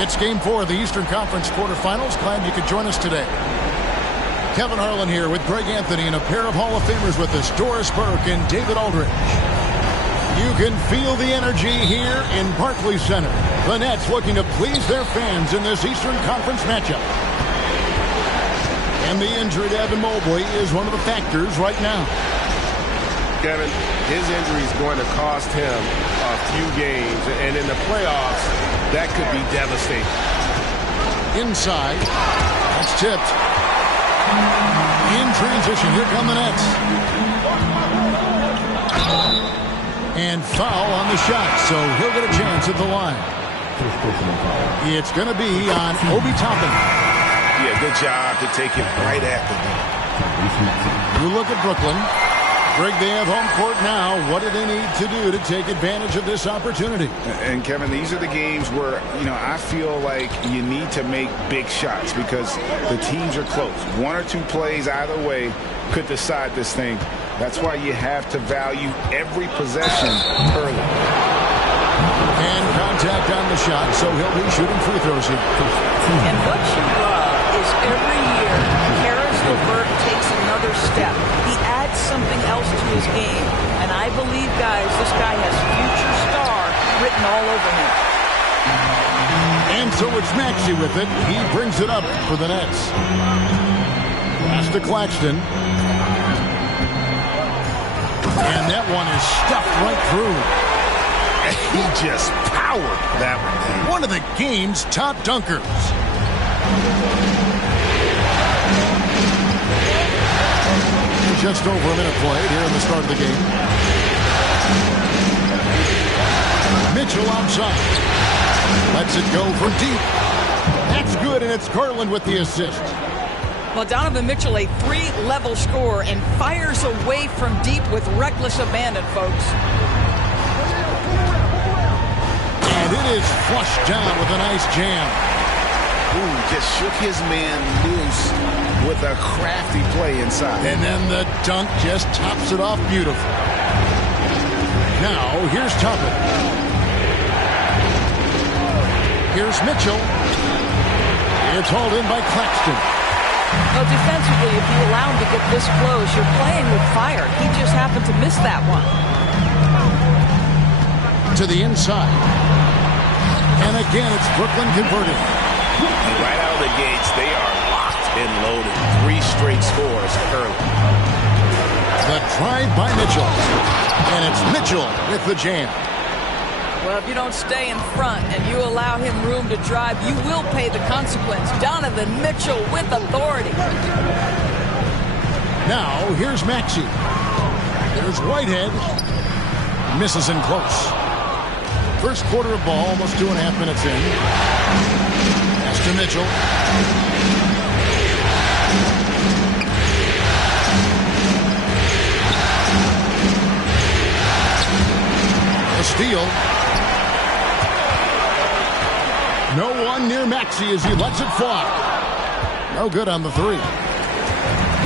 It's Game 4 of the Eastern Conference quarterfinals. Glad you could join us today. Kevin Harlan here with Greg Anthony and a pair of Hall of Famers with us, Doris Burke and David Aldridge. You can feel the energy here in Barclays Center. The Nets looking to please their fans in this Eastern Conference matchup. And the injury to Evan Mobley is one of the factors right now. Kevin, his injury is going to cost him a few games, and in the playoffs, that could be devastating. Inside, that's tipped. In transition, here come the Nets. And foul on the shot, so he'll get a chance at the line. It's going to be on Obi Toppin. Yeah, good job to take it right at the net. You look at Brooklyn. Greg, they have home court now. What do they need to do to take advantage of this opportunity? And, Kevin, these are the games where, I feel like you need to make big shots because the teams are close. One or two plays either way could decide this thing. That's why you have to value every possession early. And contact on the shot, so he'll be shooting free throws here. And what you love is every year, Caris LeVert takes another step. He adds something else to his game. And I believe, guys, this guy has future star written all over him. And so it's Maxey with it. He brings it up for the Nets. Pass to Claxton. And that one is stuffed right through. He just powered that one. One of the game's top dunkers. Just over a minute played here in the start of the game. Mitchell outside. Lets it go from deep. That's good, and it's Garland with the assist. Well, Donovan Mitchell, a three-level scorer, and fires away from deep with reckless abandon, folks. And it is flushed down with a nice jam. Ooh, just shook his man loose with a crafty play inside. And then the dunk just tops it off beautifully. Now, here's Toppin. Here's Mitchell. It's hauled in by Claxton. Well, defensively, if you allow him to get this close, you're playing with fire. He just happened to miss that one. To the inside. And again, it's Brooklyn converting. And right out of the gates, they are locked and loaded. 3 straight scores early. The drive by Mitchell. And it's Mitchell with the jam. Well, if you don't stay in front and you allow him room to drive, you will pay the consequence. Donovan Mitchell with authority. Now, here's Maxey. There's Whitehead. Misses in close. First quarter of ball, almost 2.5 minutes in. Pass to Mitchell. A steal. No one near Maxey as he lets it fly. No good on the three.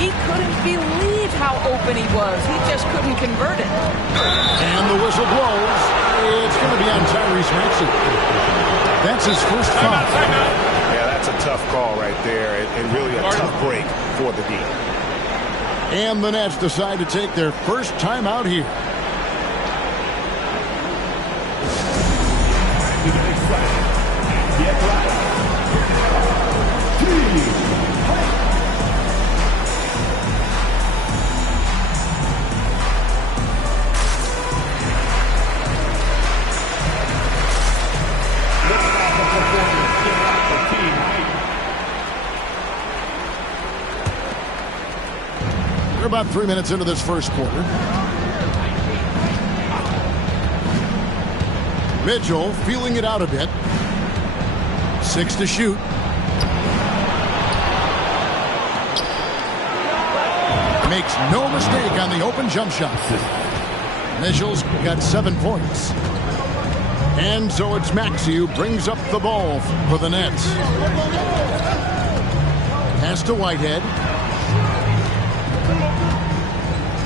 He couldn't believe how open he was. He just couldn't convert it. And the whistle blows. It's going to be on Tyrese Maxey. That's his first foul. Yeah, that's a tough call right there, and really a tough break for the D. And the Nets decide to take their first time out here. We're about 3 minutes into this first quarter. Mitchell feeling it out a bit. 6 to shoot. Makes no mistake on the open jump shot. Mitchell's got 7 points. And so it's Maxey who brings up the ball for the Nets. Pass to Whitehead.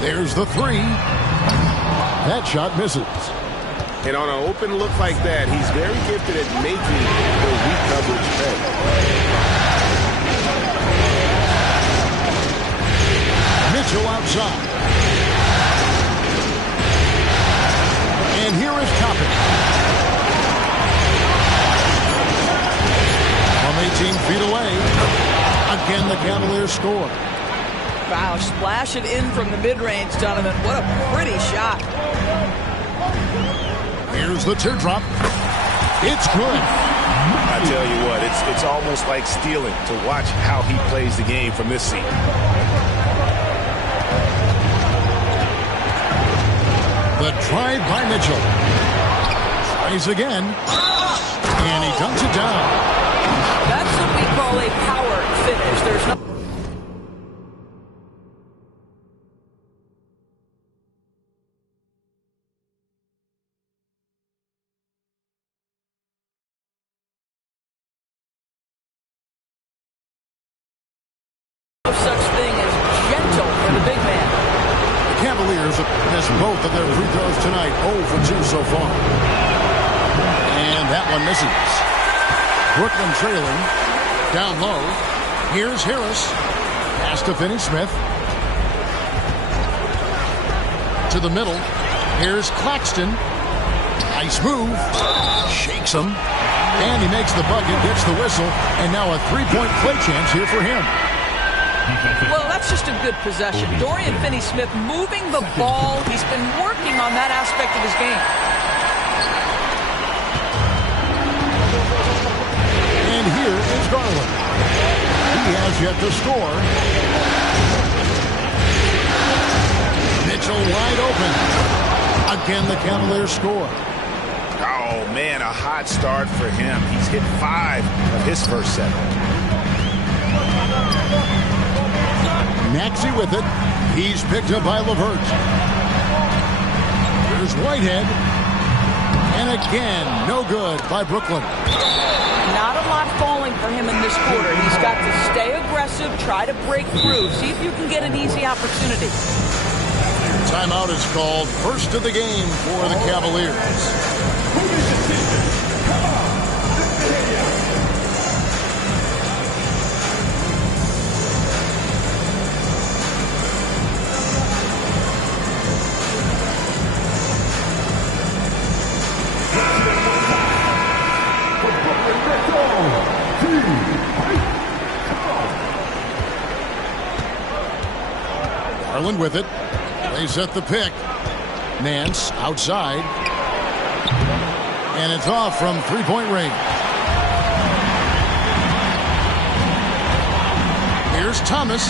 There's the three. That shot misses. And on an open look like that, he's very gifted at making the weak coverage pay. Mitchell outside. And here is Toppin. From 18 feet away. Again, the Cavaliers score. Wow, splash it in from the mid-range, Donovan. What a pretty shot. Here's the teardrop. It's good. I tell you what, it's almost like stealing to watch how he plays the game from this seat. The drive by Mitchell. Tries again. And he dunks it down. That's what we call a power finish. There's no such thing as gentle for the big man. The Cavaliers have missed both of their free throws tonight. 0 for 2 so far. And that one misses. Brooklyn trailing. Down low. Here's Harris. Pass to Finney-Smith. To the middle. Here's Claxton. Nice move. Shakes him. And he makes the bucket, gets the whistle, and now a three-point play chance here for him. Well, that's just a good possession. Dorian Finney-Smith moving the ball. He's been working on that aspect of his game. And here is Garland. He has yet to score. Mitchell wide open. Again, the Cavaliers score. Oh, man, a hot start for him. He's hit 5 of his first 7. Maxey with it. He's picked up by LeVert. Here's Whitehead. And again, no good by Brooklyn. Not a lot falling for him in this quarter. He's got to stay aggressive, try to break through, see if you can get an easy opportunity. Timeout is called. First of the game for the Cavaliers. Garland with it. They set the pick. Nance outside. And it's off from three-point range. Here's Thomas.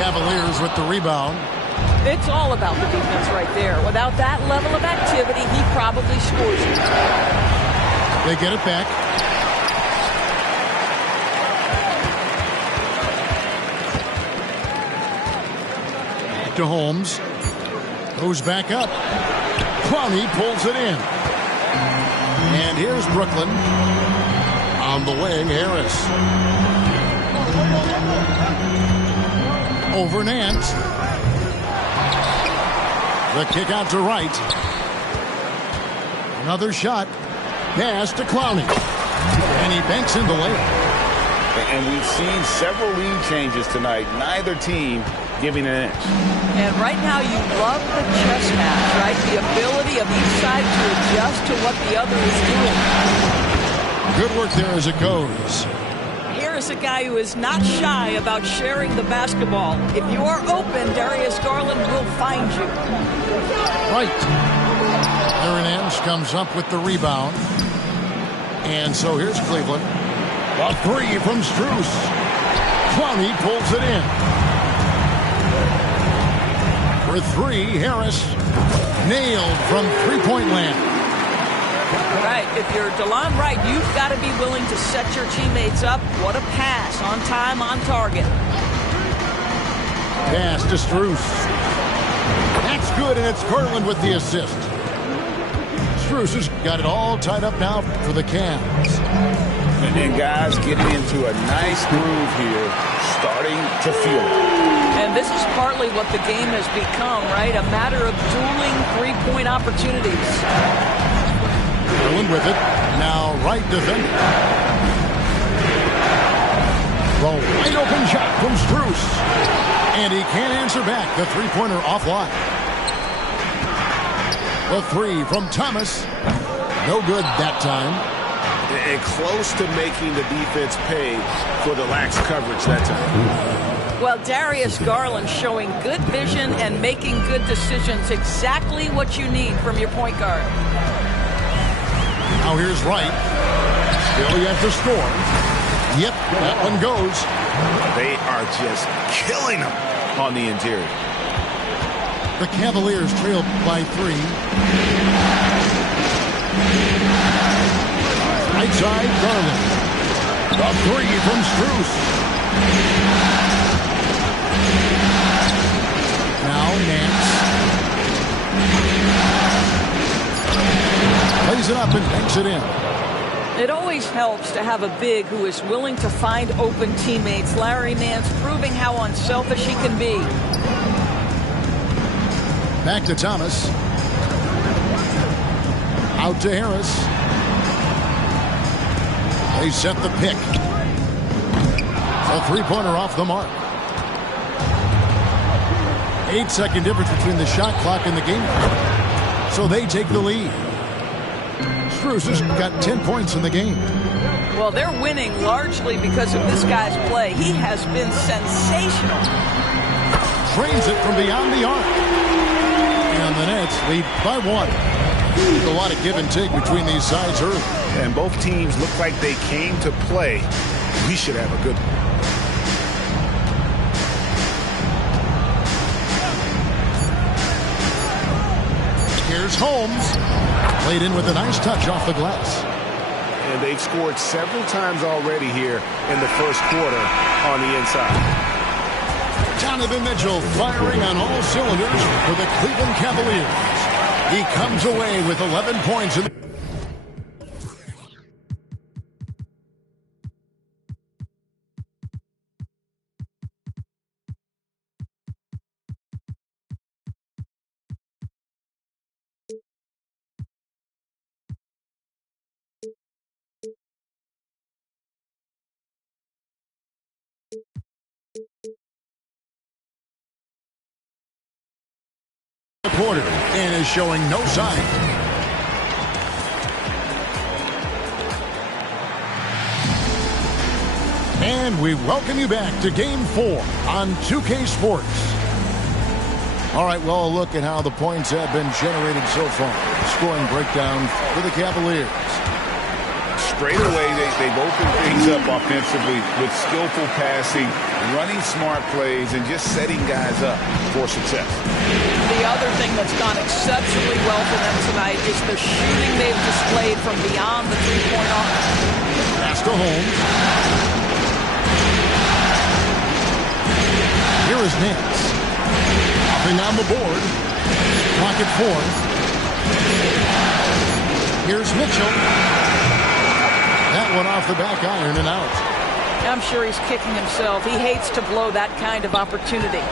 Cavaliers with the rebound. It's all about the defense right there. Without that level of activity, he probably scores it. They get it back. Back to Holmes. Goes back up. Clowney pulls it in. And here's Brooklyn. On the wing, Harris. Over Nance. The kick out to Wright. Another shot. Pass to Clowney. And he banks in the layup. And we've seen several lead changes tonight. Neither team giving an inch. And right now you love the chess match, right? The ability of each side to adjust to what the other is doing. Good work there as it goes. Here is a guy who is not shy about sharing the basketball. If you are open, Darius Garland will find you. Right. Aaron Nance comes up with the rebound. And so here's Cleveland. A three from Strus. Clowney pulls it in. For three, Harris. Nailed from three-point land. Right. If you're DeLon Wright, you've got to be willing to set your teammates up. What a pass. On time, on target. Pass to Strus. That's good, and it's Garland with the assist. Strus has got it all tied up now for the Cavs. And guys getting into a nice groove here, starting to feel it. And this is partly what the game has become, right? A matter of dueling three-point opportunities. Garland with it. Now right defender. The wide open shot from Strus. And he can't answer back. The three-pointer offline. The three from Thomas. No good that time. And close to making the defense pay for the lax coverage that time. Well, Darius Garland showing good vision and making good decisions. Exactly what you need from your point guard. Now here's Wright. Still yet to score. Yep, that one goes. They are just killing them on the interior. The Cavaliers trail by 3. Right side, Garland. The three from Strus. Now Nance. Plays it up and banks it in. It always helps to have a big who is willing to find open teammates. Larry Nance proving how unselfish he can be. Back to Thomas. Out to Harris. They set the pick. A three-pointer off the mark. 8-second difference between the shot clock and the game. So they take the lead. Strus has got 10 points in the game. Well, they're winning largely because of this guy's play. He has been sensational. Trains it from beyond the arc. And the Nets lead by 1. There's a lot of give and take between these sides early. And both teams look like they came to play. We should have a good one. Here's Holmes. Played in with a nice touch off the glass. And they've scored several times already here in the first quarter on the inside. Donovan Mitchell firing on all cylinders for the Cleveland Cavaliers. He comes away with 11 points in the quarter and is showing no sign. And we welcome you back to Game 4 on 2K Sports. All right, well, a look at how the points have been generated so far. Scoring breakdown for the Cavaliers. Straight away, they've opened things up offensively with skillful passing, running smart plays, and just setting guys up for success. The other thing that's gone exceptionally well for them tonight is the shooting they've displayed from beyond the three-point arc. Pass to Holmes. Here is Nance. Hopping on the board. Clock at 4. Here's Mitchell. That one off the back iron and out. I'm sure he's kicking himself. He hates to blow that kind of opportunity.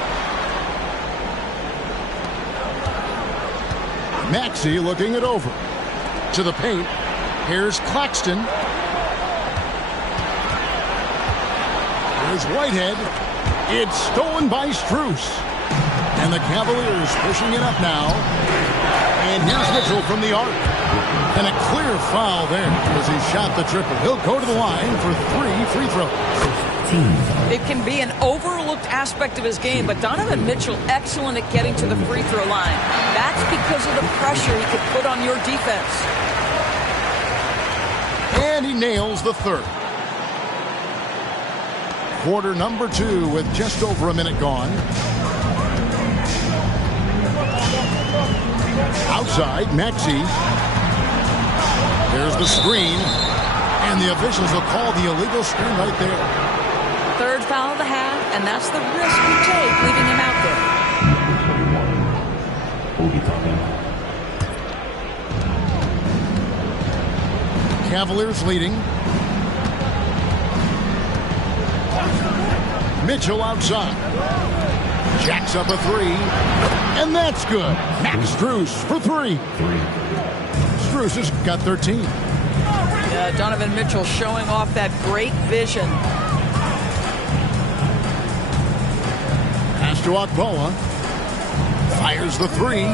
Maxey looking it over. To the paint. Here's Claxton. Here's Whitehead. It's stolen by Strus. And the Cavaliers pushing it up now. And here's Mitchell from the arc. And a clear foul there as he shot the triple. He'll go to the line for 3 free throws. It can be an overlooked aspect of his game, but Donovan Mitchell excellent at getting to the free throw line. That's because of the pressure he could put on your defense. And he nails the third. Quarter number 2 with just over a minute gone. Outside, Maxey. There's the screen. And the officials will call the illegal screen right there. Third foul of the half, and that's the risk you take leaving him out there. Cavaliers leading. Mitchell outside. Jacks up a three. And that's good. Max Strus for three. Strus has got 13. Yeah, Donovan Mitchell showing off that great vision. Pass to Akboa. Fires the three.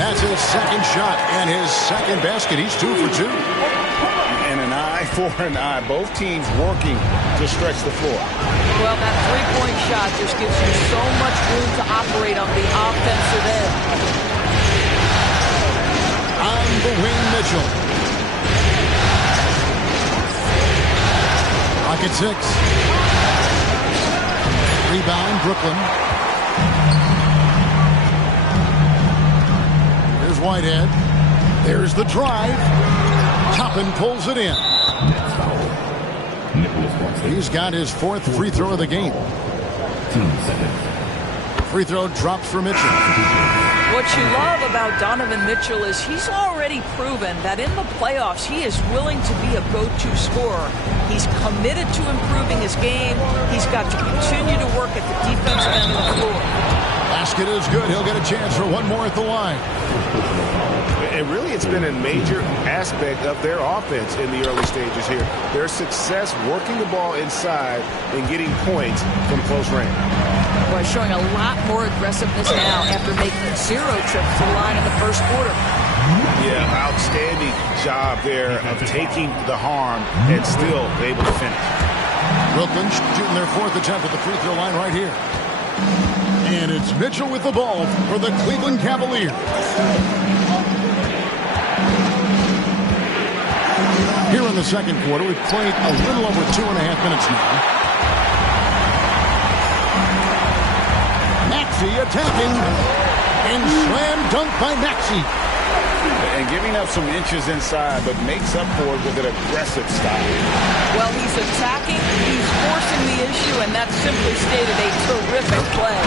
That's his second shot and his second basket. He's 2 for 2. And an eye for an eye. Both teams working to stretch the floor. Well, that three-point shot just gives you so much room to operate on the offensive end. On the wing, Mitchell. Pocket 6. Rebound, Brooklyn. Here's Whitehead. There's the drive. Toppin pulls it in. He's got his 4th free throw of the game. Free throw drops for Mitchell. What you love about Donovan Mitchell is he's already proven that in the playoffs he is willing to be a go-to scorer. He's committed to improving his game. He's got to continue to work at the defensive end of the floor. Basket is good. He'll get a chance for one more at the line. And really, it's been a major aspect of their offense in the early stages here. Their success working the ball inside and getting points from close range. Boy, showing a lot more aggressiveness now after making 0 trips to the line in the first quarter. Yeah, outstanding job there of taking the harm and still able to finish. Brooklyn shooting their 4th attempt at the free throw line right here. And it's Mitchell with the ball for the Cleveland Cavaliers. Here in the second quarter, we've played a little over 2.5 minutes now. Maxey attacking. And slam dunk by Maxey. And giving up some inches inside, but makes up for it with an aggressive style. Well, he's attacking, he's forcing the issue, and that's simply stated a terrific play.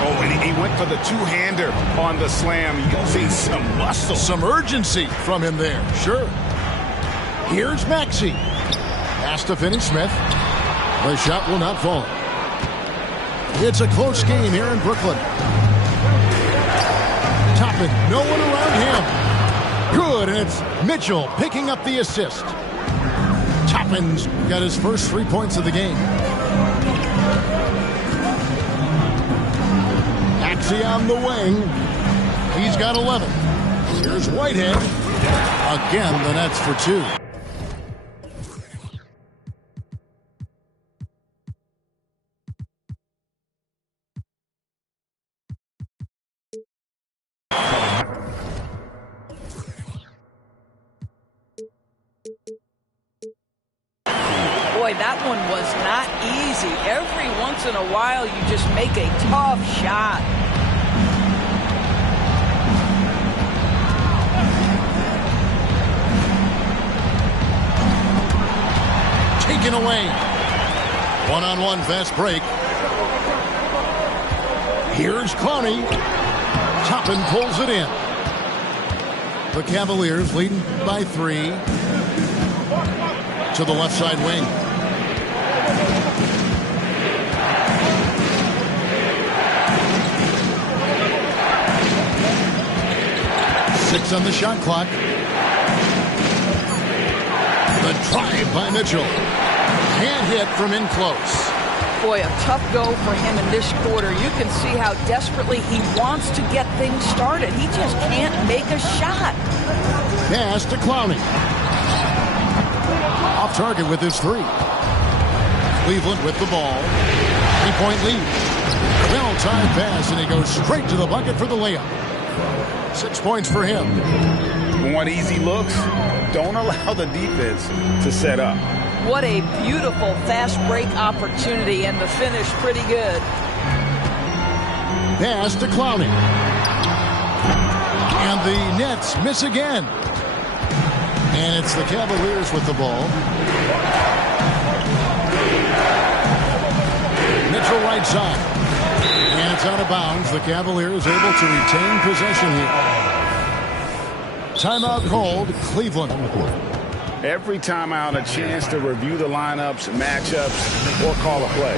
Oh, and he went for the two-hander on the slam, using some muscle. Some urgency from him there, sure. Here's Maxey. Pass to Finney-Smith. The shot will not fall. It's a close game here in Brooklyn. Toppin, no one around him. Good, and it's Mitchell picking up the assist. Toppin's got his first 3 points of the game. Maxey on the wing. He's got 11. Here's Whitehead. Again, the Nets for 2. Boy, that one was not easy. Every once in a while, you just make a tough shot. Taken away. One-on-one fast break. Here's Clowney. Toppin pulls it in. The Cavaliers leading by 3 to the left side wing. Six on the shot clock. The drive by Mitchell. Can't hit from in close. Boy, a tough go for him in this quarter. You can see how desperately he wants to get things started. He just can't make a shot. Pass to Clowney. Off target with his 3. Cleveland with the ball. 3-point lead. Well-timed pass, and he goes straight to the bucket for the layup. 6 points for him. Want easy looks? Don't allow the defense to set up. What a beautiful fast break opportunity, and the finish pretty good. Pass to Clowney. And the Nets miss again. And it's the Cavaliers with the ball. Mitchell right side. And it's out of bounds. The Cavaliers able to retain possession here. Timeout called, Cleveland. Every timeout, a chance to review the lineups, matchups, or call a play.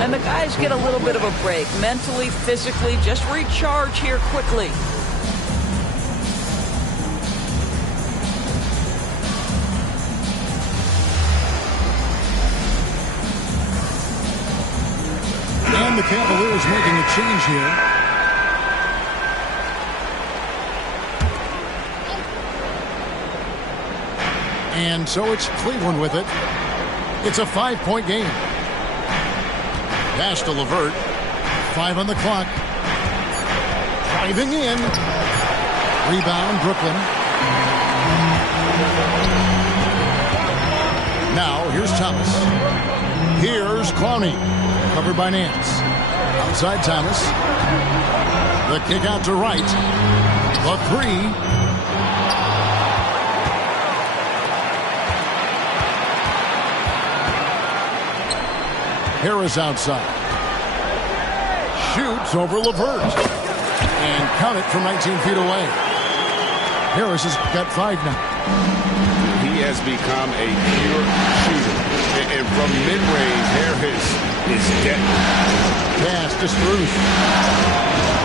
And the guys get a little bit of a break, mentally, physically, just recharge here quickly. And the Cavaliers making a change here. And so it's Cleveland with it. It's a 5-point game. Pass to LeVert. 5 on the clock. Driving in. Rebound, Brooklyn. Now, here's Thomas. Here's Clowney. Covered by Nance. Outside Thomas. The kick out to Wright. The three. Harris outside. Shoots over LeVert. And count it from 19 feet away. Harris has got 5 now. He has become a pure shooter. And from mid-range, Harris is dead. Pass to Strus.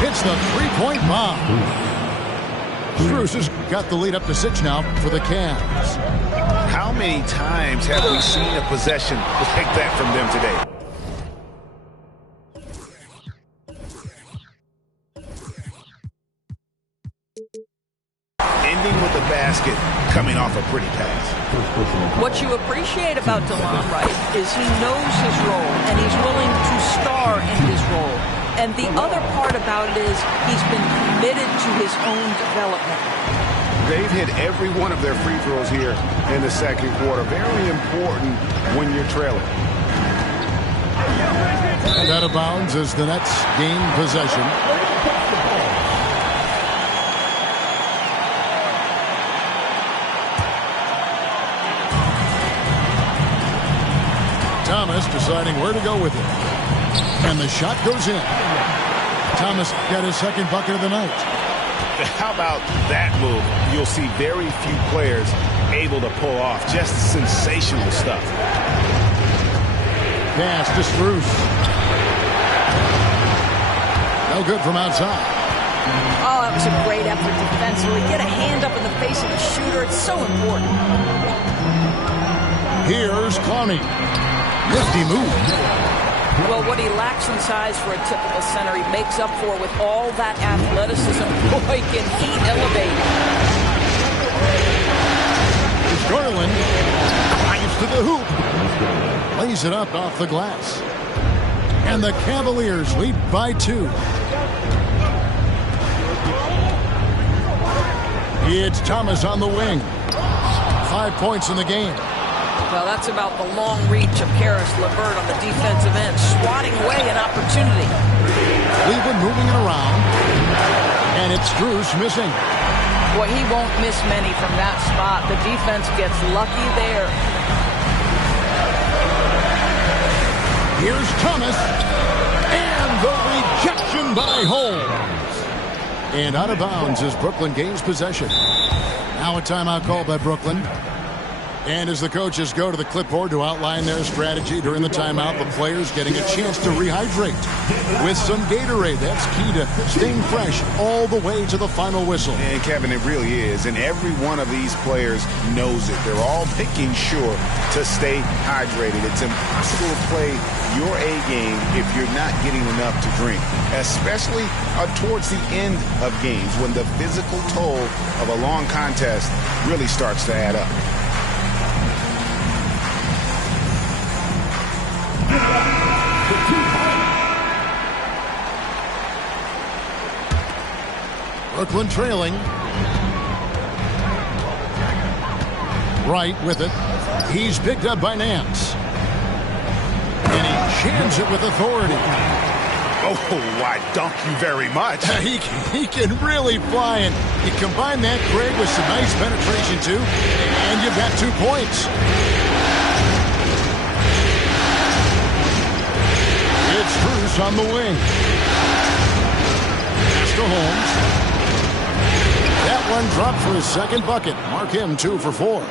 Hits the three-point bomb. Strus has got the lead up to 6 now for the Cavs. How many times have we seen a possession like that from them today? Ending with a basket, coming off a pretty pass. What you appreciate about DeLon Wright is he knows his role, and he's willing to star in his role. And the other part about it is he's been committed to his own development. They've hit every one of their free throws here in the second quarter. Very important when you're trailing. And out of bounds as the Nets gain possession. Thomas deciding where to go with it. And the shot goes in. Thomas got his second bucket of the night. How about that move? You'll see very few players able to pull off just sensational stuff. Pass to Strus. No good from outside. Oh, that was a great effort defensively. Get a hand up in the face of the shooter. It's so important. Here's Clowney. Nifty move. Well, what he lacks in size for a typical center, he makes up for with all that athleticism. Boy, can he elevate. Garland drives to the hoop. Lays it up off the glass. And the Cavaliers lead by 2. It's Thomas on the wing. 5 points in the game. Well, that's about the long reach of Caris LeVert on the defensive end, swatting away an opportunity. Cleveland moving it around, and it's Strus missing. Boy, he won't miss many from that spot. The defense gets lucky there. Here's Thomas, and the rejection by Holmes. And out of bounds as Brooklyn gains possession. Now a timeout called by Brooklyn. And as the coaches go to the clipboard to outline their strategy during the timeout, the players getting a chance to rehydrate with some Gatorade. That's key to staying fresh all the way to the final whistle. And Kevin, it really is. And every one of these players knows it. They're all making sure to stay hydrated. It's impossible to play your A game if you're not getting enough to drink, especially towards the end of games when the physical toll of a long contest really starts to add up. Brooklyn trailing. Wright with it. He's picked up by Nance. And he jams it with authority. Oh, why, thank you very much. He can really fly, and you combine that, Craig, with some nice penetration, too, and you've got 2 points. It's Strus on the wing. Pass to Holmes. That one dropped for his second bucket. Mark him 2 for 4.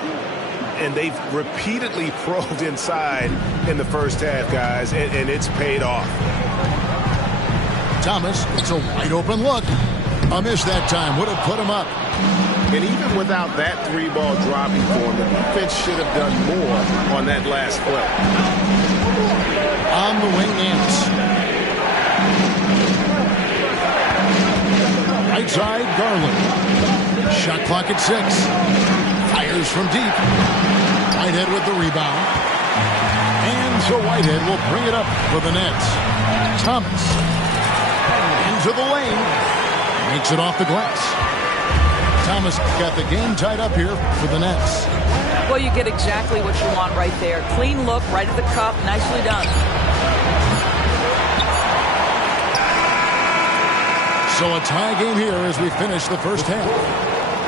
And they've repeatedly probed inside in the first half, guys, and it's paid off. Thomas, it's a wide open look. A miss that time would have put him up. And even without that 3-ball dropping for him, the defense should have done more on that last play. On the wing, Nance. Right side, Garland. Shot clock at 6. Fires from deep. Whitehead with the rebound. And so Whitehead will bring it up for the Nets. Thomas. Into the lane. Makes it off the glass. Thomas got the game tied up here for the Nets. Well, you get exactly what you want right there. Clean look, right at the cup. Nicely done. So a tie game here as we finish the first half.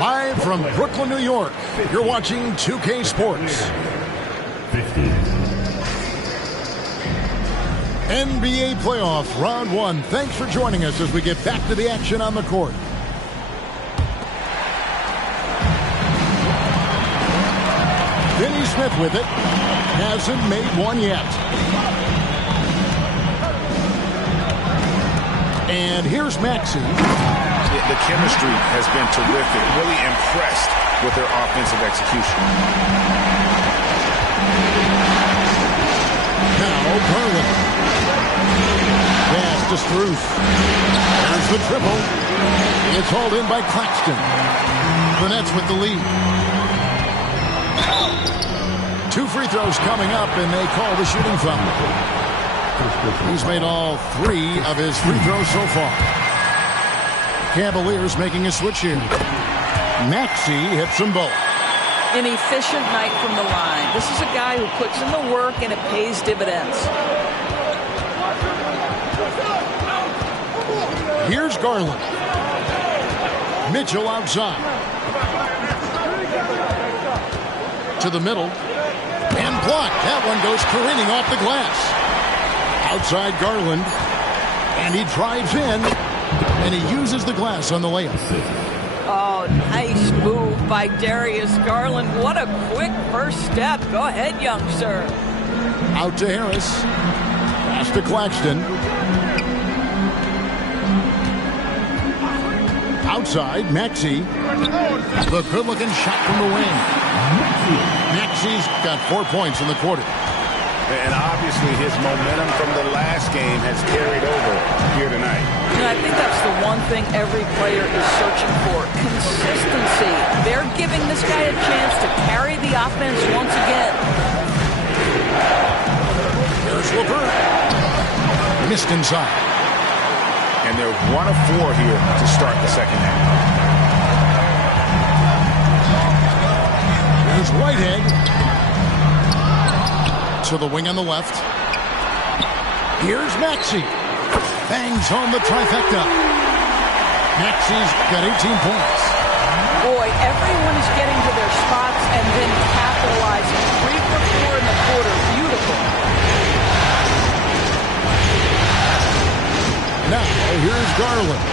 Live from Brooklyn, New York, you're watching 2K Sports. 50. NBA playoff round 1. Thanks for joining us as we get back to the action on the court. Finney Smith with it. Hasn't made one yet. And here's Maxey. The chemistry has been terrific. Really impressed with their offensive execution. Now Garland. Pass to Strus. There's the triple. It's hauled in by Claxton. The Nets with the lead. 2 free throws coming up, and they call the shooting foul. He's made all 3 of his free throws so far. Cavaliers making a switch here. Maxey hits them both. An efficient night from the line. This is a guy who puts in the work, and it pays dividends. Here's Garland. Mitchell outside. To the middle. And blocked. That one goes careening off the glass. Outside Garland. And he drives in. And he uses the glass on the layup. Oh, nice move by Darius Garland. What a quick first step. Go ahead, young sir. Out to Harris. Pass to Claxton. Outside, Maxey. The good-looking shot from the wing. Maxey's got 4 points in the quarter. And obviously his momentum from the last game has carried over here tonight. You know, I think that's the one thing every player is searching for. Consistency. They're giving this guy a chance to carry the offense once again. Here's LeVert. Missed inside. And they're 1 of 4 here to start the second half. Here's Whitehead. To the wing on the left. Here's Maxey. Bangs home the trifecta. Maxey's got 18 points. Boy, everyone is getting to their spots and then capitalizing. 3 for 4 in the quarter. Beautiful. Now, here's Garland.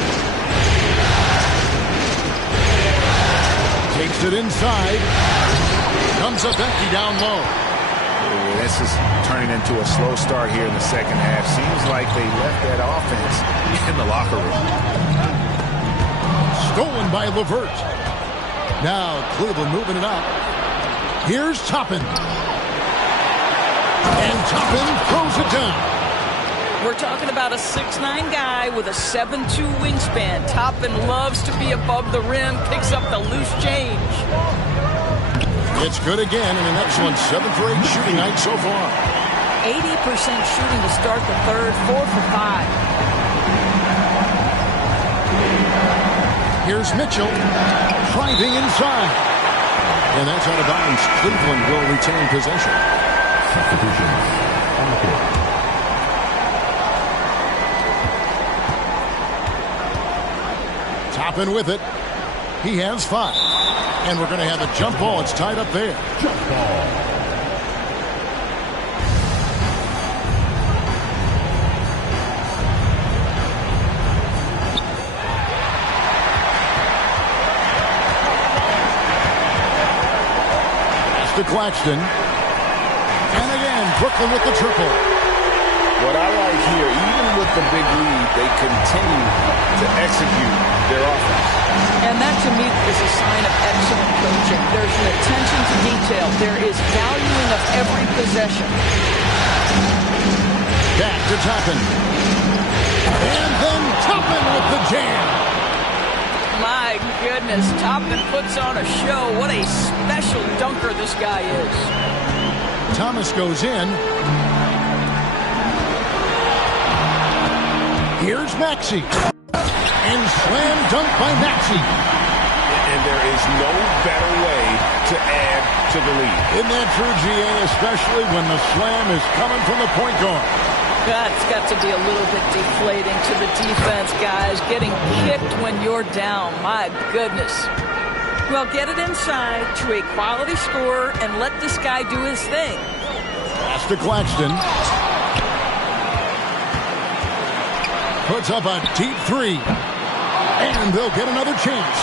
Takes it inside. Comes up empty down low. This is turning into a slow start here in the second half. Seems like they left that offense in the locker room. Stolen by LeVert. Now Cleveland moving it up. Here's Toppin. And Toppin throws it down. We're talking about a 6'9" guy with a 7'2" wingspan. Toppin loves to be above the rim, picks up the loose change. It's good again, and an excellent 7 for 8 shooting night so far. 80% shooting to start the third, 4 for 5. Here's Mitchell, driving inside. And that's out of bounds. Cleveland will retain possession. Substitutions on the court. Toppin with it. He has 5. And we're going to have a jump ball. It's tied up there. Jump ball. To to Claxton. And again, Brooklyn with the triple. What I like here, even with the big lead, they continue to execute their offense. And that, to me, is a sign of excellent coaching. There's an attention to detail. There is valuing of every possession. Back to Toppin. And then Toppin with the jam. My goodness, Toppin puts on a show. What a special dunker this guy is. Thomas goes in. Here's Maxey. And slam dunk by Maxey. And there is no better way to add to the lead. Isn't that true, GA? Especially when the slam is coming from the point guard. That's got to be a little bit deflating to the defense, guys. Getting kicked when you're down. My goodness. Well, get it inside to a quality scorer and let this guy do his thing. Pass to Claxton. Puts up a deep three. And they'll get another chance.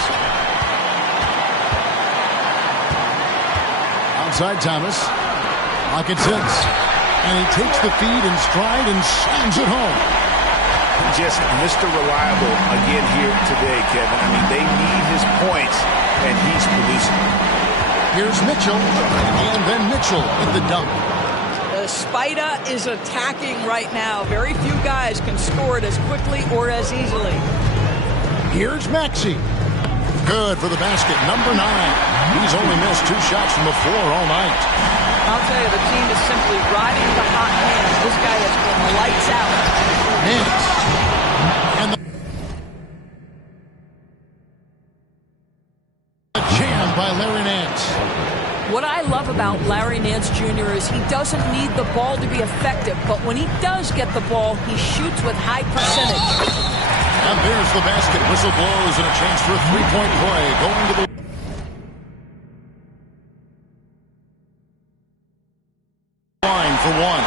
Outside Thomas. Pocket six. And he takes the feed in stride and slams it home. Just Mr. Reliable again here today, Kevin. I mean, they need his points, and he's producing. Here's Mitchell. And then Mitchell with the dunk. Spida is attacking right now. Very few guys can score it as quickly or as easily. Here's Maxey. Good for the basket. Number 9. He's only missed 2 shots from the floor all night. I'll tell you, the team is simply riding the hot hand. This guy has been lights out. Nance. And the jam by Larry Nance. What I love about Larry Nance Jr. is he doesn't need the ball to be effective, but when he does get the ball, he shoots with high percentage. And there's the basket. Whistle blows and a chance for a three-point play. Going to the line for one.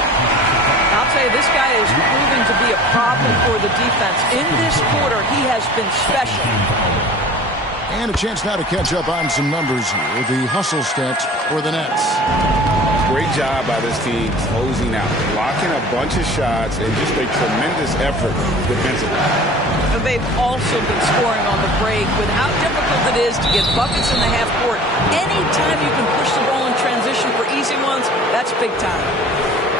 I'll tell you, this guy is proving to be a problem for the defense. In this quarter, he has been special. And a chance now to catch up on some numbers here. The hustle stats for the Nets. Great job by this team closing out, blocking a bunch of shots, and just a tremendous effort defensively. And they've also been scoring on the break with how difficult it is to get buckets in the half court. Anytime you can push the ball in transition for easy ones, that's big time.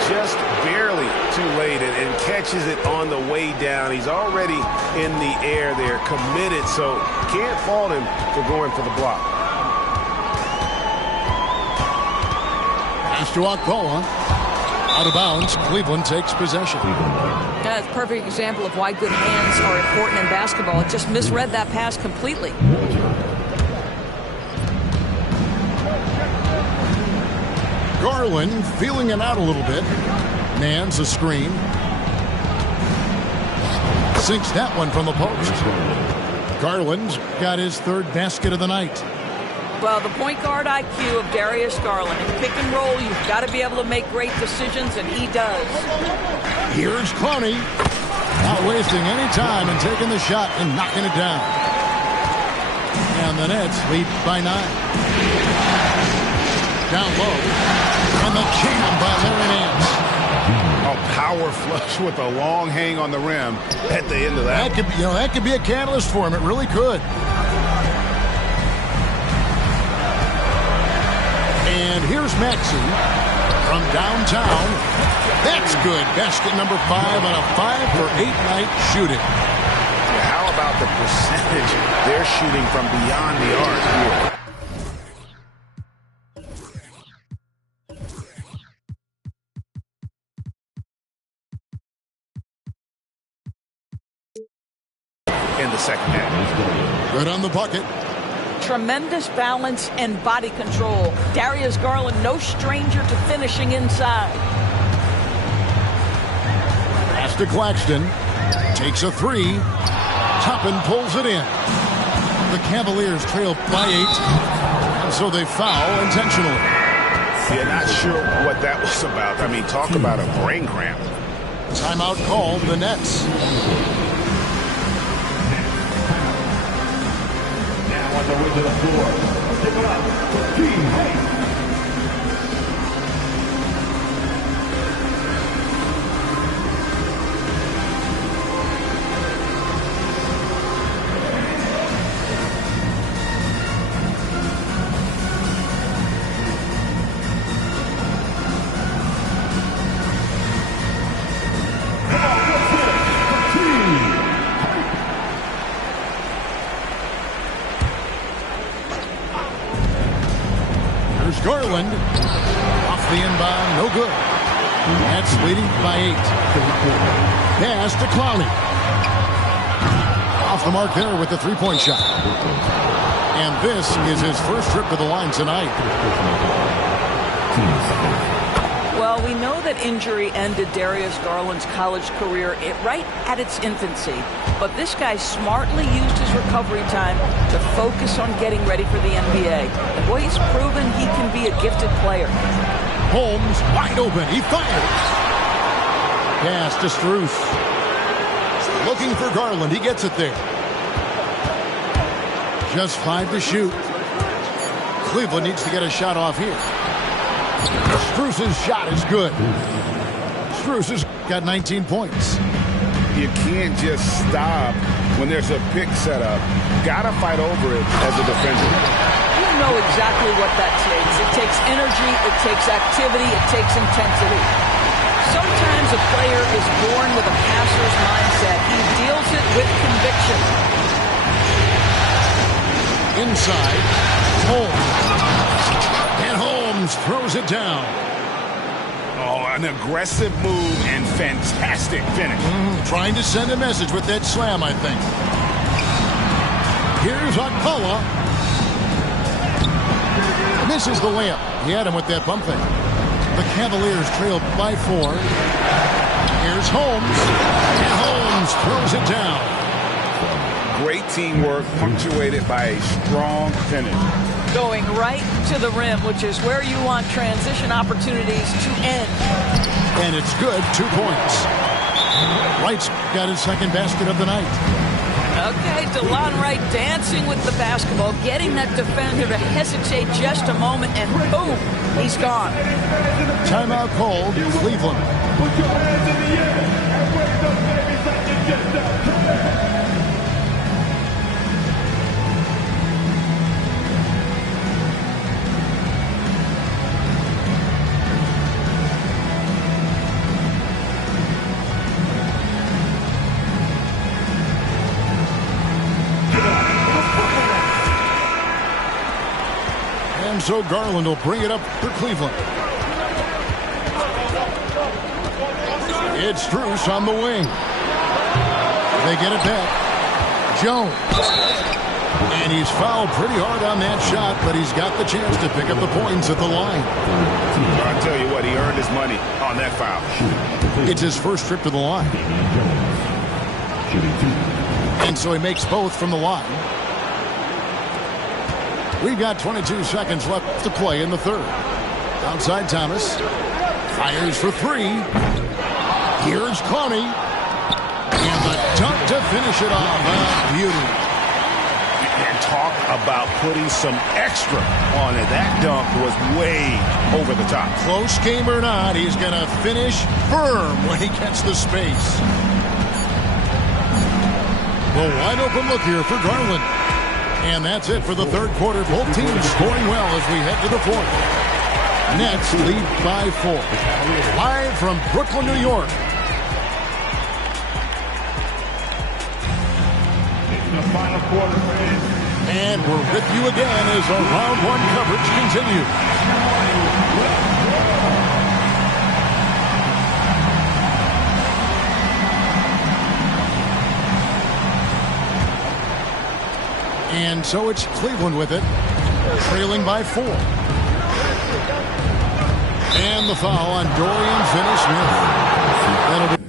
Just barely too late and catches it on the way down. He's already in the air there, committed, so can't fault him for going for the block. Pass to Okpala. Out of bounds. Cleveland takes possession. That's a perfect example of why good hands are important in basketball. It just misread that pass completely. Garland feeling it out a little bit. Nance a screen. Sinks that one from the post. Garland's got his 3rd basket of the night. Well, the point guard IQ of Darius Garland. In pick and roll, you've got to be able to make great decisions, and he does. Here's Clowney. Not wasting any time and taking the shot and knocking it down. And the Nets lead by 9. Down low. And the jam by Larry Nance. A power flush with a long hang on the rim at the end of that. That could be a catalyst for him. It really could. And here's Maxey from downtown. That's good. Basket number 5 on a 5-for-8 night shooting. How about the percentage they're shooting from beyond the arc here? In the second half. Good on the bucket. Tremendous balance and body control. Darius Garland, no stranger to finishing inside. Pass to Claxton. Takes a 3. Toppin pulls it in. The Cavaliers trail by 8. And so they foul intentionally. Yeah, not sure what that was about. I mean, talk about a brain cramp. Timeout called the Nets. On the way to the floor, give it up for Team Hayes. Here's Garland. Off the inbound, no good. Nets leading by 8. Pass to Clowney. Off the mark there with the three-point shot. And this is his first trip to the line tonight. Well, we know that injury ended Darius Garland's college career right at its infancy. But this guy smartly used his recovery time to focus on getting ready for the NBA. And boy, he's proven he can be a gifted player. Holmes wide open. He fires. Pass to Strus. Looking for Garland. He gets it there. Just 5 to shoot. Cleveland needs to get a shot off here. Strus's shot is good. Strus has got 19 points. You can't just stop when there's a pick set up. Gotta fight over it as a defender. You know exactly what that takes. It takes energy, it takes activity, it takes intensity. Sometimes a player is born with a passer's mindset. He deals it with conviction. Inside, Holmes. And Holmes throws it down. Oh, an aggressive move and fantastic finish. Trying to send a message with that slam, I think. Here's Akpala. Misses the layup. He had him with that bump fake. The Cavaliers trail by 4. Here's Holmes. And Holmes throws it down. Great teamwork punctuated by a strong finish. Going right to the rim, which is where you want transition opportunities to end. And it's good. 2 points. Wright's got his second basket of the night. Okay, DeLon Wright dancing with the basketball, getting that defender to hesitate just a moment, and boom, he's gone. Timeout called, Cleveland. Put your hands in the air and wave those babies like you just done. And so Garland will bring it up for Cleveland. It's Strus on the wing. They get it back. Jones. And he's fouled pretty hard on that shot, but he's got the chance to pick up the points at the line. I'll tell you what, he earned his money on that foul. It's his first trip to the line. And so he makes both from the line. We've got 22 seconds left to play in the third. Outside Thomas. Fires for 3. Here's Clowney. And the dunk to finish it off. Beauty. And talk about putting some extra on it. That dunk was way over the top. Close game or not, he's going to finish firm when he gets the space. The wide open look here for Garland. And that's it for the third quarter. Both teams scoring well as we head to the fourth. Nets lead by 4. Live from Brooklyn, New York. It's the final quarter, friends. And we're with you again as our round 1 coverage continues. And so it's Cleveland with it, trailing by 4. And the foul on Dorian Finney-Smith. That'll be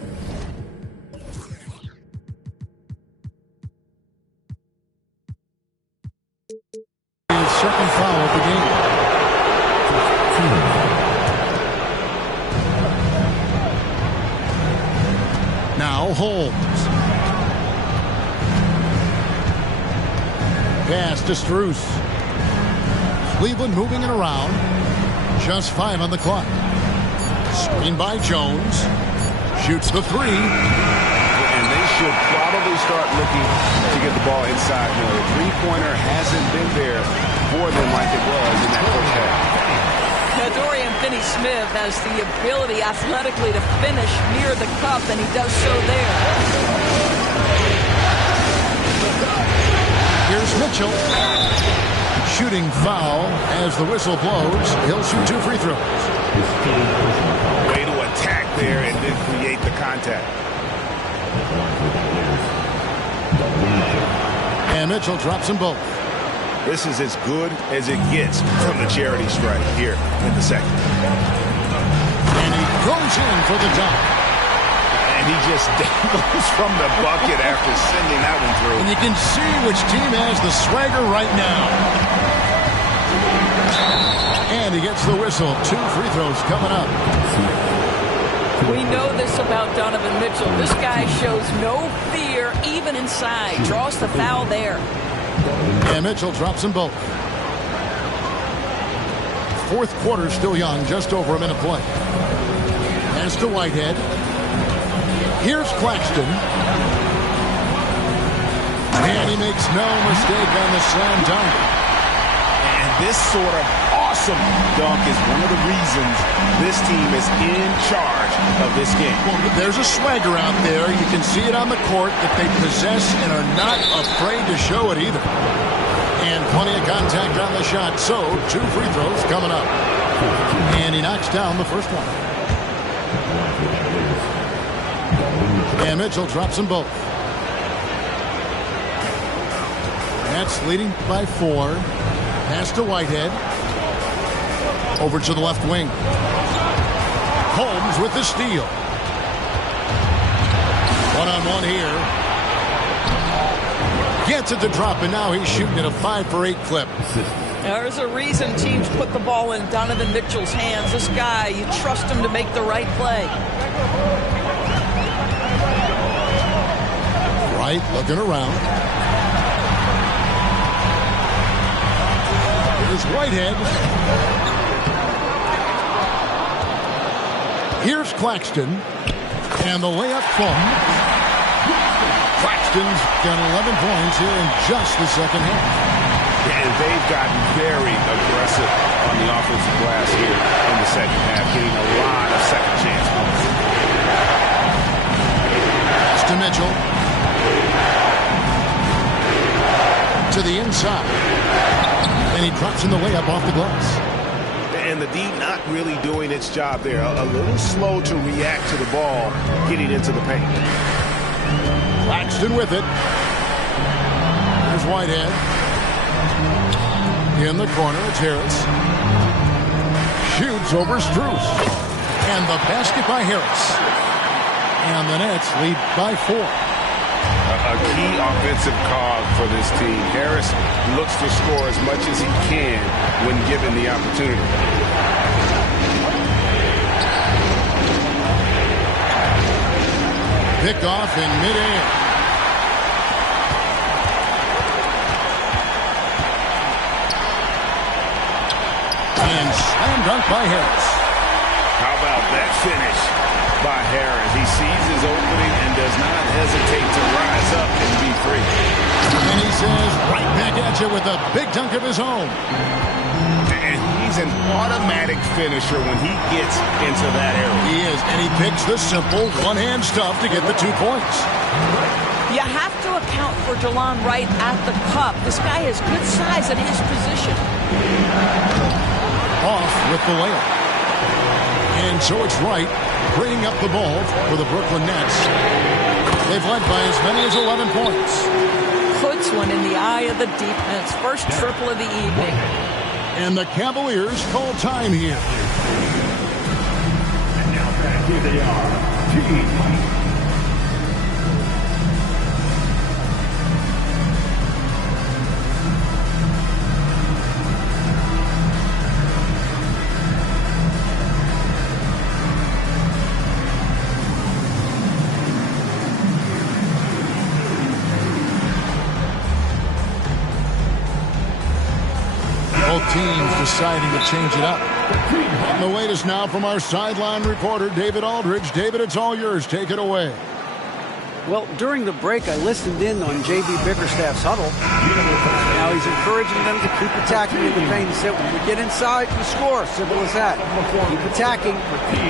his second foul of the game. Now Holmes. Pass to Strus. Cleveland moving it around. Just 5 on the clock. Screen by Jones. Shoots the 3. And they should probably start looking to get the ball inside. You know, the three-pointer hasn't been there for them like it was in that first half. Now, Dorian Finney-Smith has the ability athletically to finish near the cup, and he does so there. Here's Mitchell. shooting foul as the whistle blows. He'll shoot 2 free throws. Way to attack there and then create the contact. And Mitchell drops them both. This is as good as it gets from the charity stripe here in the second. And he goes in for the dunk. And he just dangles from the bucket after sending that one through. And you can see which team has the swagger right now. And he gets the whistle. 2 free throws coming up. We know this about Donovan Mitchell. This guy shows no fear even inside. Draws the foul there. And Mitchell drops them both. Fourth quarter still young, just over a minute play. Pass to Whitehead. Here's Claxton. And he makes no mistake on the slam dunk. And this sort of awesome dunk is one of the reasons this team is in charge of this game. Well, there's a swagger out there. You can see it on the court that they possess and are not afraid to show it either. And plenty of contact on the shot. So 2 free throws coming up. And he knocks down the first one. And Mitchell drops them both. Nets leading by 4. Pass to Whitehead. Over to the left wing. Holmes with the steal. One-on-one here. Gets it to drop, and now he's shooting at a 5 for 8 clip. There's a reason teams put the ball in Donovan Mitchell's hands. This guy, you trust him to make the right play. Right, looking around. Here's Whitehead. Here's Claxton. And the layup from Claxton's got 11 points here in just the second half. And they've gotten very aggressive on the offensive glass here in the second half, getting a lot of second chance points. It's to Mitchell. To the inside. And he drops in the layup off the glass. And the D not really doing its job there. A little slow to react to the ball getting into the paint. Claxton with it. There's Whitehead. In the corner, it's Harris. Shoots over Strus. And the basket by Harris. And the Nets lead by 4. A key offensive cog for this team. Harris looks to score as much as he can when given the opportunity. Picked off in midair. And slam dunk by Harris. How about that finish by Harris? He sees his opening and does not hesitate to rise up and be free. And he says right back at you with a big dunk of his own. And he's an automatic finisher when he gets into that area. He is, and he picks the simple one-hand stuff to get the 2 points. You have to account for Delon Wright at the cup. This guy has good size at his position. Off with the layup. And so it's Wright bringing up the ball for the Brooklyn Nets. They've led by as many as 11 points. Puts one in the eye of the defense. First triple of the evening. And the Cavaliers call time here. And now back here they are. Team. Both teams deciding to change it up. And the latest now from our sideline reporter, David Aldridge. David, it's all yours. Take it away. Well, during the break, I listened in on J.B. Bickerstaff's huddle. Now he's encouraging them to keep attacking in the paint. He said, when you get inside, you score. Simple as that. Keep attacking.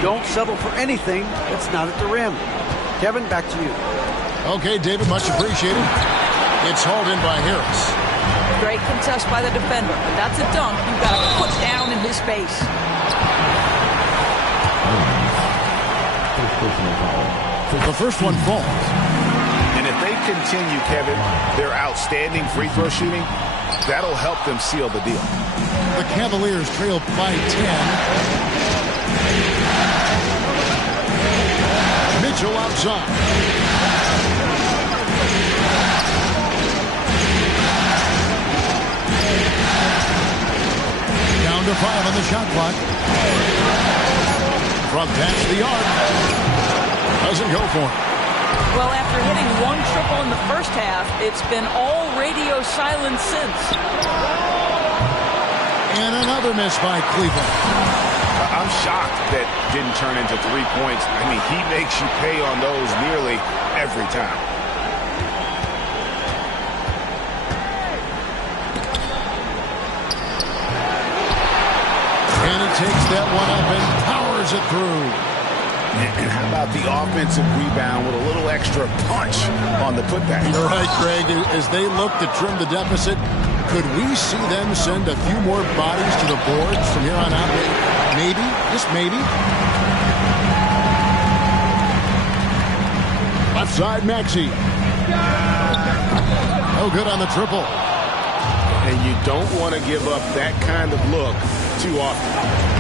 Don't settle for anything that's not at the rim. Kevin, back to you. Okay, David, much appreciated. It's hauled in by Harris. Great contest by the defender. But that's a dunk you've got to put down in his face. The first one falls. And if they continue, Kevin, their outstanding free throw shooting, that'll help them seal the deal. The Cavaliers trail by 10. Mitchell outside. Down to 5 on the shot clock. From past the arc. Doesn't go for it. Well, after hitting one triple in the first half, it's been all radio silence since. And another miss by Cleveland. I'm shocked that didn't turn into 3 points. I mean, he makes you pay on those nearly every time. And he takes that one up and powers it through. And how about the offensive rebound with a little extra punch on the putback? You're right, Greg. As they look to trim the deficit, could we see them send a few more bodies to the boards from here on out? Maybe, just maybe. Left side, Maxey. No good on the triple. And you don't want to give up that kind of look too often.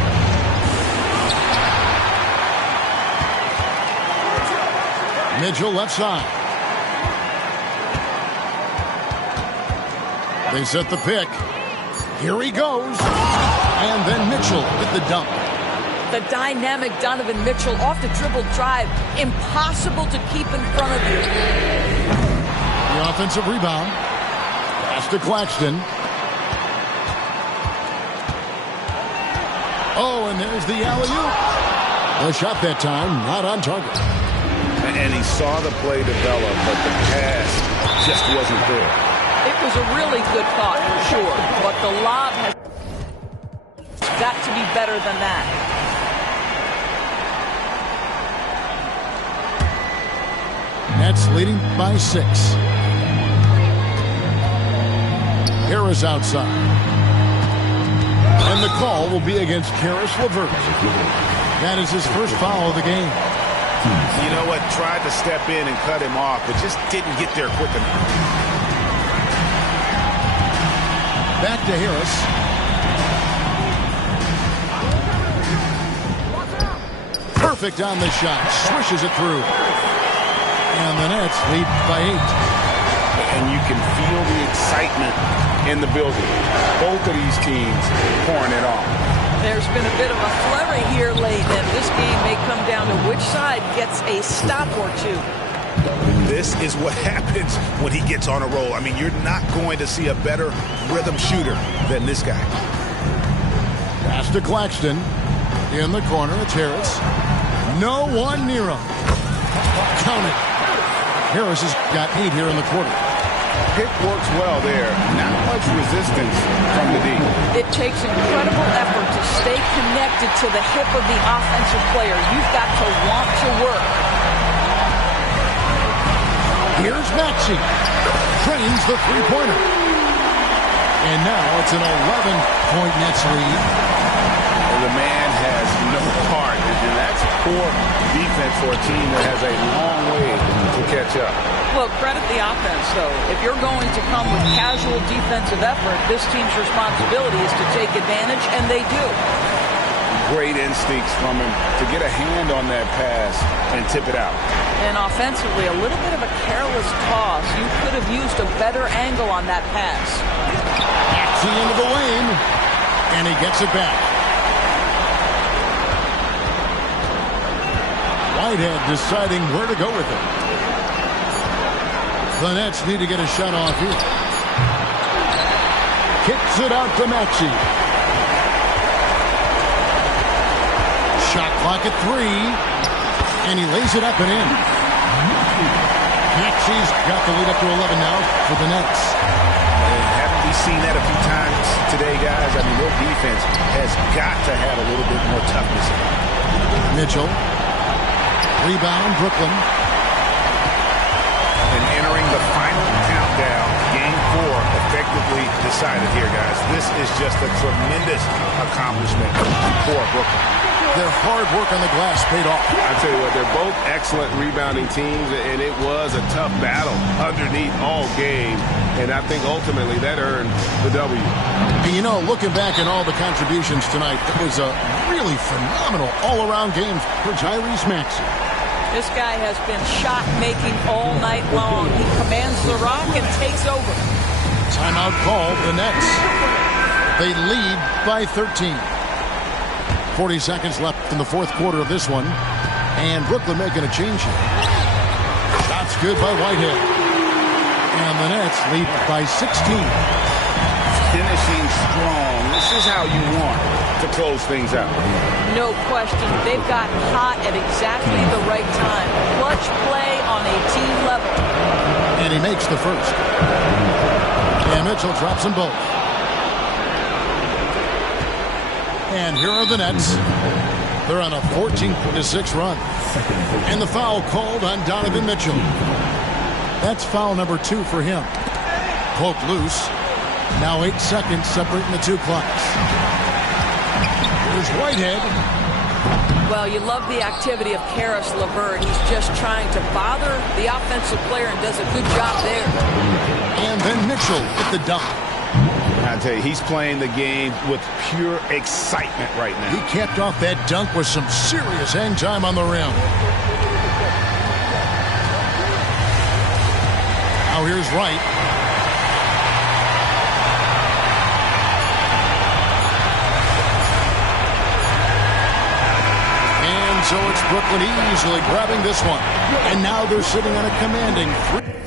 Mitchell left side. They set the pick. Here he goes. And then Mitchell with the dunk. The dynamic Donovan Mitchell off the dribble drive. Impossible to keep in front of you. The offensive rebound. Pass to Claxton. Oh, and there's the alley-oop. The shot that time, not on target. And he saw the play develop, but the pass just wasn't there. It was a really good thought, for sure, but the lob has got to be better than that. Nets leading by 6. Harris outside. And the call will be against Caris LeVert. That is his first foul of the game. You know what? Tried to step in and cut him off, but just didn't get there quick enough. Back to Harris. Perfect on the shot. Swishes it through. And the Nets lead by 8. And you can feel the excitement in the building. Both of these teams pouring it on. There's been a bit of a flurry here late, and this game may come down to which side gets a stop or two. This is what happens when he gets on a roll. I mean, you're not going to see a better rhythm shooter than this guy. Pass to Claxton. In the corner, it's Harris. No one near him. Count it. Harris has got 8 here in the quarter. Pick works well there. Not much resistance from the D. It takes incredible effort to stay connected to the hip of the offensive player. You've got to want to work. Here's Maxey. Trains the three-pointer. And now it's an 11-point Nets lead. The man has no heart, and that's poor defense for a team that has a long way to catch up. Well, credit the offense, though. If you're going to come with casual defensive effort, this team's responsibility is to take advantage, and they do. Great instincts from him to get a hand on that pass and tip it out. And offensively, a little bit of a careless toss. You could have used a better angle on that pass. Maxey into the lane, and he gets it back. Whitehead deciding where to go with it. The Nets need to get a shot off here. Kicks it out to Maxey. Shot clock at 3. And he lays it up and in. Maxey's got the lead up to 11 now for the Nets. Haven't we seen that a few times today, guys? I mean, their defense has got to have a little bit more toughness. Mitchell. Rebound, Brooklyn. And entering the final countdown, game 4, effectively decided here, guys. This is just a tremendous accomplishment for Brooklyn. Their hard work on the glass paid off. I tell you what, they're both excellent rebounding teams, and it was a tough battle underneath all game, and I think ultimately that earned the W. And you know, looking back at all the contributions tonight, it was a really phenomenal all-around game for Tyrese Maxey. This guy has been shot-making all night long. He commands the rock and takes over. Timeout called. The Nets. They lead by 13. 40 seconds left in the fourth quarter of this one. And Brooklyn making a change here. Shots good by Whitehead. And the Nets lead by 16. Finishing strong. This is how you want to close things out. No question. They've gotten hot at exactly the right time. Clutch play on a team level. And he makes the first. And Mitchell drops them both. And here are the Nets. They're on a 14-6 run. And the foul called on Donovan Mitchell. That's foul number 2 for him. Poked loose. Now 8 seconds separating the two clocks. Here's Whitehead. Well, you love the activity of Caris LeVert. He's just trying to bother the offensive player and does a good job there. And then Mitchell at the dunk. I tell you, he's playing the game with pure excitement right now. He capped off that dunk with some serious hang time on the rim. Now here's Wright. And so it's Brooklyn easily grabbing this one. And now they're sitting on a commanding 3.